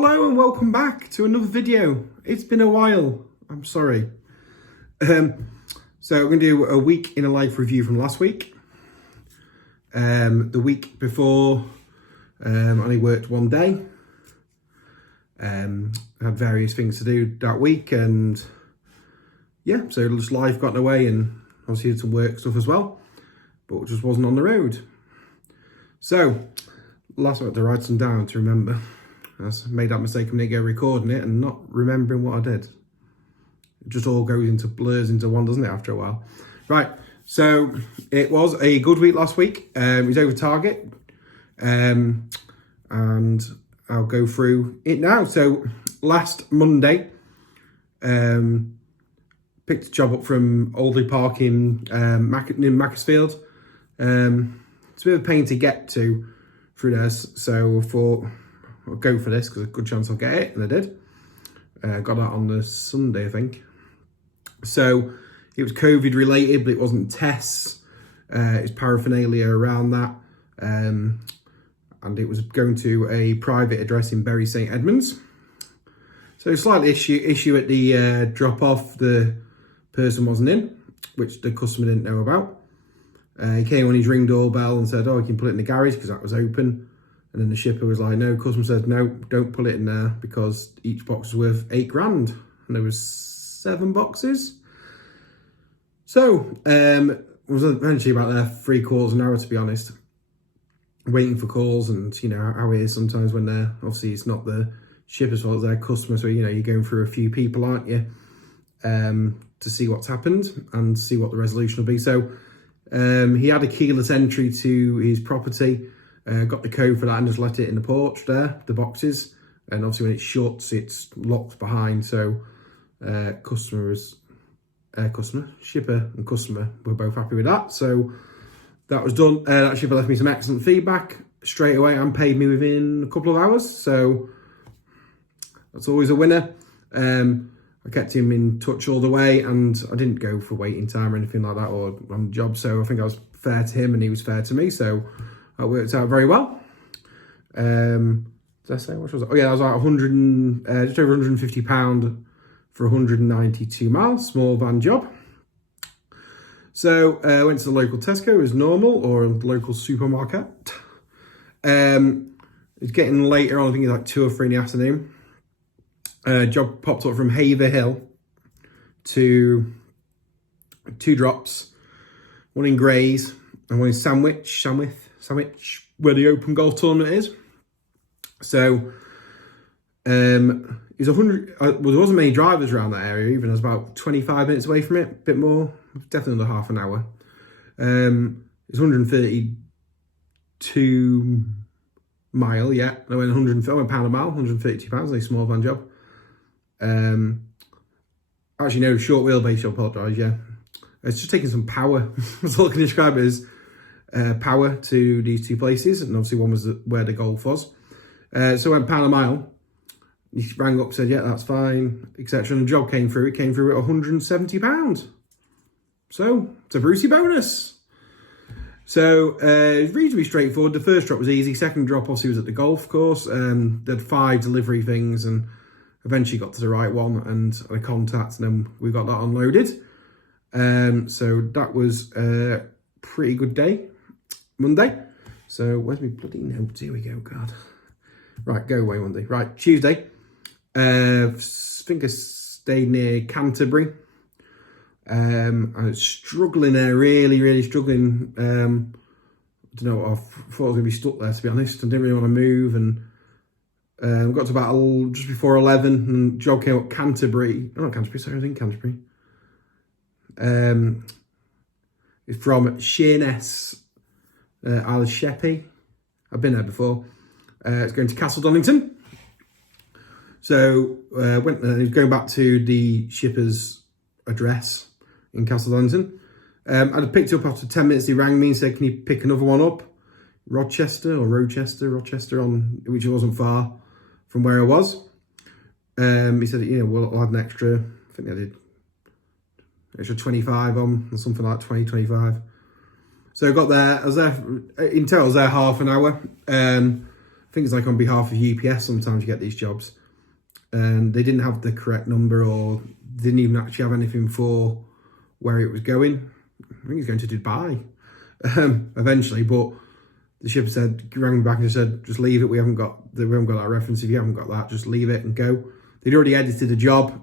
Hello and welcome back to another video. It's been a while, I'm sorry. So we're going to do a week in a life review from last week. The week before, I only worked one day. I had various things to do that week and yeah, so just life got in the way and obviously did some work stuff as well, but just wasn't on the road. So last week I had to write some down to remember. I made that mistake when I go recording it and not remembering what I did. It just all blurs into one, doesn't it, after a while? Right, so it was a good week last week. It was over target. And I'll go through it now. So last Monday, picked a job up from Oldley Park in Macclesfield. It's a bit of a pain to get to through there, so I thought I'll go for this because there's a good chance I'll get it, and I did. Got that on the Sunday, I think. So it was COVID related, but it wasn't tests. It was paraphernalia around that. And it was going to a private address in Bury St Edmunds. So slightly issue at the drop off. The person wasn't in, which the customer didn't know about. He came on his ring doorbell and said, "Oh, you can put it in the garage," because that was open. And then the shipper was like, "No." Customer said, "No, don't put it in there because each box is worth £8,000." And there was 7 boxes. So was eventually about there 3/4 an hour, to be honest, waiting for calls. And you know how it is sometimes when they're, obviously it's not the shipper's fault, it's their customer. So you know you're going through a few people, aren't you, to see what's happened and see what the resolution will be. So he had a keyless entry to his property. Got the code for that and just let it in the porch there, the boxes. And obviously when it shuts, it's locked behind. So shipper and customer were both happy with that. So that was done. That shipper left me some excellent feedback straight away and paid me within a couple of hours. So that's always a winner. I kept him in touch all the way and I didn't go for waiting time or anything like that or on the job. So I think I was fair to him and he was fair to me. So that worked out very well. Did I say what was it? Oh yeah, that was like just over £150 for 192 miles, small van job. So I went to the local Tesco as normal, or a local supermarket. It's getting later on, I think it's like 2 or 3 in the afternoon. Job popped up from Haverhill to 2 drops, one in Grays and one in Sandwich, where the Open Golf Tournament is. So it was 100. Well, there wasn't many drivers around that area. Even I was about 25 minutes away from it, a bit more, definitely under half an hour. It's 132 mile, yeah. And I went £100 a mile, £132, a small van job. Actually, no, short wheelbase, I apologise, yeah. It's just taking some power. That's all I can describe it as. Power to these 2 places, and obviously one was where the golf was. So I went £1 a mile. He rang up, said, "Yeah, that's fine," etc. And the job came through. It came through at £170. So it's a Brucey bonus. So it's reasonably straightforward. The first drop was easy. Second drop obviously was at the golf course. They had 5 delivery things, and eventually got to the right one and had a contact, and then we got that unloaded. So that was a pretty good day. Monday. So where's my bloody notes? Here we go, God. Right, go away Monday. Right, Tuesday. I think I stayed near Canterbury. I was struggling there, really struggling. I don't know, I thought I was going to be stuck there, to be honest. I didn't really want to move, and got to about just before 11, and job came up Canterbury. Oh, not Canterbury, sorry, I was in Canterbury. It's from Sheerness, Isle of Sheppey. I've been there before. It's going to Castle Donington. So went there, going back to the shipper's address in Castle Donington. I'd picked up after 10 minutes. He rang me and said, "Can you pick another one up? Rochester, on, which wasn't far from where I was." He said, "You know, we'll add an extra." I think I did extra 25 on, or something like 20, 25. So I got there, I was there, in total I was there half an hour. I think think it's like on behalf of UPS sometimes you get these jobs. And they didn't have the correct number or didn't even actually have anything for where it was going. I think it's going to Dubai eventually, but the ship rang me back and said, just leave it. We haven't got that reference. If you haven't got that, just leave it and go. They'd already edited the job.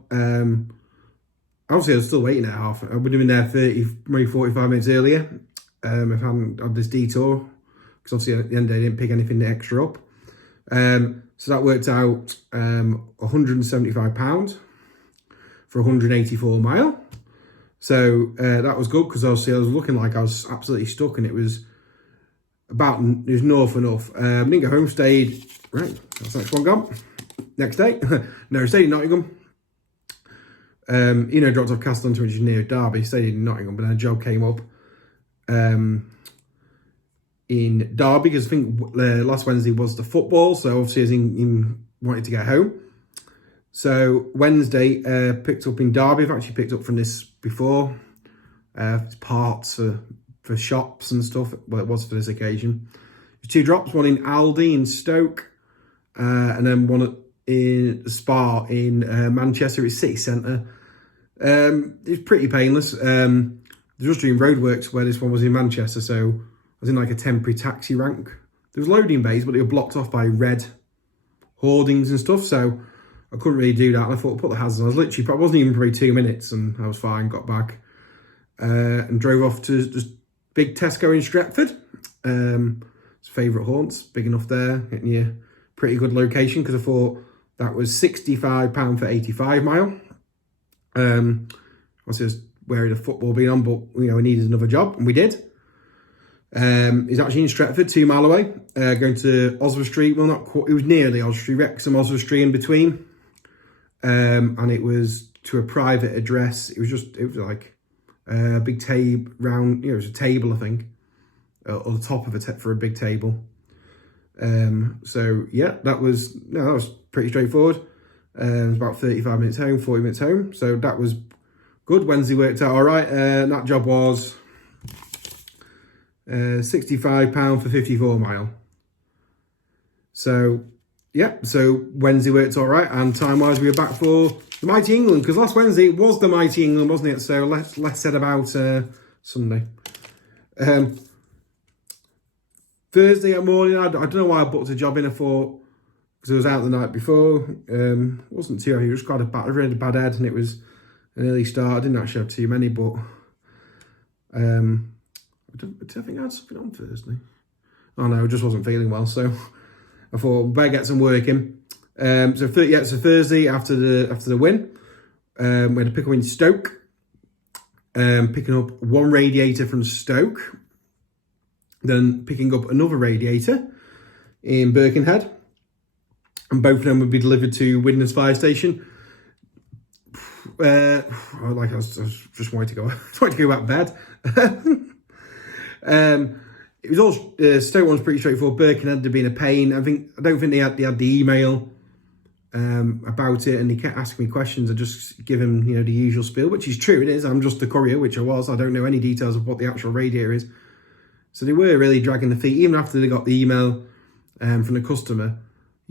Obviously, I was still waiting at half. I would have been there 30, maybe 45 minutes earlier if I hadn't had this detour. Because obviously at the end of the day, I didn't pick anything extra up. So that worked out £175 for 184 mile. So that was good because obviously I was looking like I was absolutely stuck, and it was north enough. Didn't get home, stayed, right, that's the next one gone. Next day, no, stayed in Nottingham. Dropped off Castletown, which is near Derby, stayed in Nottingham, but then a job came up in Derby because I think last Wednesday was the football, so obviously I wanted to get home. So Wednesday picked up in Derby. I've actually picked up from this before. Parts for shops and stuff. Well, it was for this occasion. 2 drops, one in Aldi in Stoke, and then one in Spa in Manchester. It's city centre. It's pretty painless. They're just doing roadworks where this one was in Manchester, so I was in like a temporary taxi rank. There was loading bays, but they were blocked off by red hoardings and stuff, so I couldn't really do that. And I thought I'd put the hazards on. I wasn't even probably 2 minutes, and I was fine. Got back and drove off to just big Tesco in Stretford. It's favourite haunts, big enough there, getting you pretty good location because I thought that was £65 for 85 mile. Obviously, I was wary of football being on, but we needed another job, and we did. He's actually in Stretford, 2 mile away, going to Oswald Street. Well, not quite, it was nearly Oswald Street, Wrexham, Oswald Street in between. And it was to a private address. It was like a big table round, it was a table, I think, or the top of for a big table. So yeah, that was pretty straightforward. It was about 35 minutes home, 40 minutes home. So that was good. Wednesday worked out all right. That job was £65 for 54 mile. So yeah, so Wednesday worked all right, and time-wise we were back for the Mighty England, because last Wednesday it was the Mighty England, wasn't it? So less said about Sunday. Thursday morning, I don't know why I booked a job in. I thought, because I was out the night before, wasn't too heavy, just got I really had a bad head, and it was an early start. I didn't actually have too many, but I think I had something on Thursday. Oh no, I just wasn't feeling well, so I thought better get some work in. So Thursday after the win, we had to pick up in Stoke, picking up one radiator from Stoke, then picking up another radiator in Birkenhead, and both of them would be delivered to Widnes Fire Station. I was just wanting to go back to bed. It was all Stoke one's pretty straightforward. Birkenhead had been a pain. I don't think they had the email about it, and he kept asking me questions. I just give him the usual spiel, which is true. It is. I'm just the courier, which I was. I don't know any details of what the actual radiator is. So they were really dragging the feet, even after they got the email from the customer.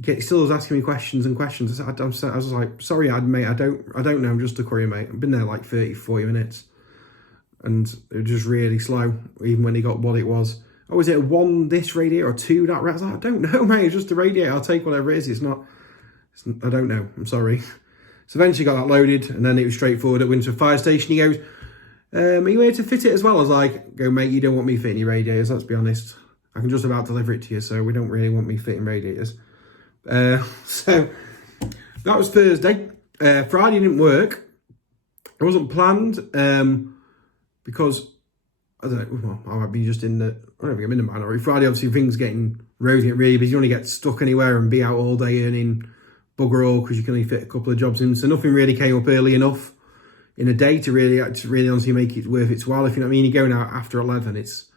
He still was asking me questions and questions. I was like, sorry, mate, I don't know. I'm just a courier, mate. I've been there like 30, 40 minutes, and it was just really slow. Even when he got what it was. Oh, is it a 1 this radiator or 2 that? I was like, I don't know, mate. It's just a radiator. I'll take whatever it is. I don't know. I'm sorry. So eventually got that loaded, and then it was straightforward at Windsor Fire Station. He goes, are you here to fit it as well? I was like, go, mate, you don't want me fitting your radiators, let's be honest. I can just about deliver it to you, so we don't really want me fitting radiators. So that was Thursday. Friday didn't work. It wasn't planned because, I don't know, well, I might be just I don't think I'm in the minority. Friday, obviously, things getting roads get really busy. You only get stuck anywhere and be out all day earning bugger all because you can only fit a couple of jobs in. So nothing really came up early enough in a day to really honestly make it worth its while. If you know what I mean, you're going out after 11, it's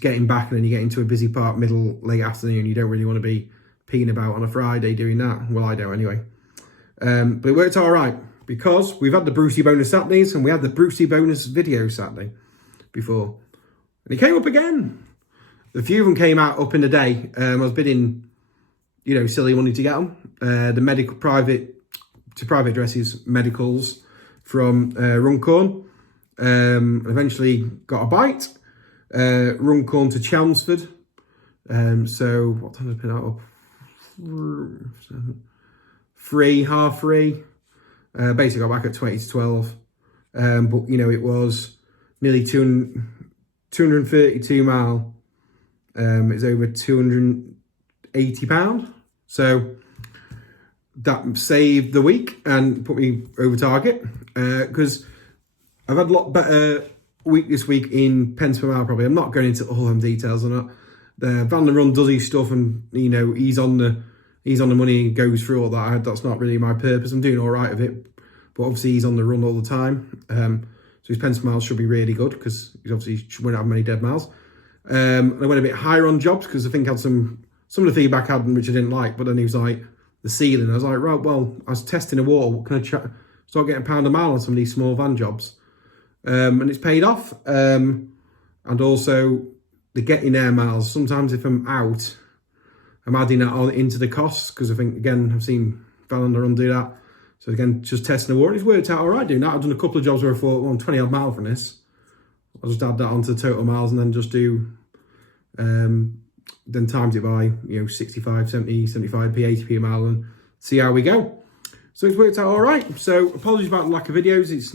getting back, and then you get into a busy part, late afternoon. You don't really want to be peeing about on a Friday doing that. Well, I don't anyway. But it worked all right because we've had the Brucey bonus Saturdays, and we had the Brucey bonus video Saturday before, and it came up again. A few of them came out up in the day. I was bidding silly money to get them. The medical private addresses, medicals from Runcorn. Eventually got a bite. Runcorn to Chelmsford. So what time did I pick that up? 3:30. Basically got back at 20 to 12. But it was nearly 232 mile. It's over £280. So that saved the week and put me over target. Because I've had a lot better week this week in pence per mile probably. I'm not going into all them details on it. Van der Run does his stuff, and he's on the money and goes through all that. That's not really my purpose. I'm doing all right with it, but obviously he's on the run all the time. So his pence per mile should be really good because he obviously won't have many dead miles. I went a bit higher on jobs because I think I had some of the feedback I had which I didn't like, but then he was like the ceiling. I was like, right, well, I was testing the water. What can I start getting £1 a mile on some of these small van jobs? And it's paid off. And also the getting air miles. Sometimes if I'm out, I'm adding that on into the costs because I think, again, I've seen Van der Run do that. So again, just testing the water. It's worked out all right doing that. I've done a couple of jobs where I thought, well, I'm 20 odd miles from this. I'll just add that onto the total miles and then just do, then times it by, 65, 70, 75p, 80p a mile and see how we go. So it's worked out all right. So apologies about the lack of videos. It's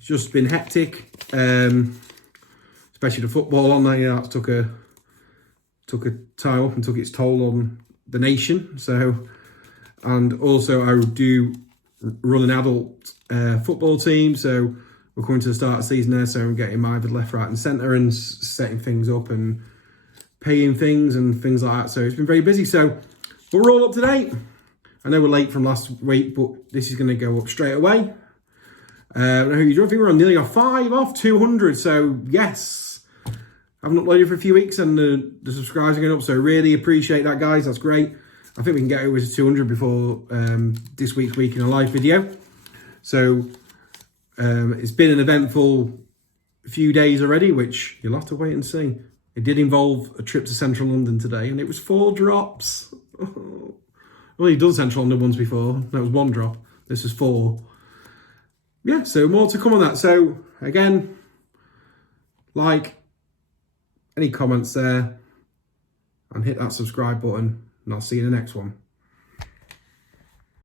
just been hectic, especially the football on there. That took a time up and took its toll on the nation. So, and also I do run an adult football team. So we're coming to the start of the season there. So I'm getting my left, right and centre and setting things up and paying things and things like that. So it's been very busy. So, but we're all up to date. I know we're late from last week, but this is going to go up straight away. I think we're on nearly 5 off 200. So yes, I haven't uploaded for a few weeks and the subscribers are going up. So really appreciate that, guys. That's great. I think we can get over to 200 before this week's Week in a Life video. So it's been an eventful few days already, which you'll have to wait and see. It did involve a trip to central London today, and it was 4 drops. Well, you've done central London once before. That was 1 drop. This is 4. Yeah, so more to come on that. So again, like, any comments there, and hit that subscribe button, and I'll see you in the next one.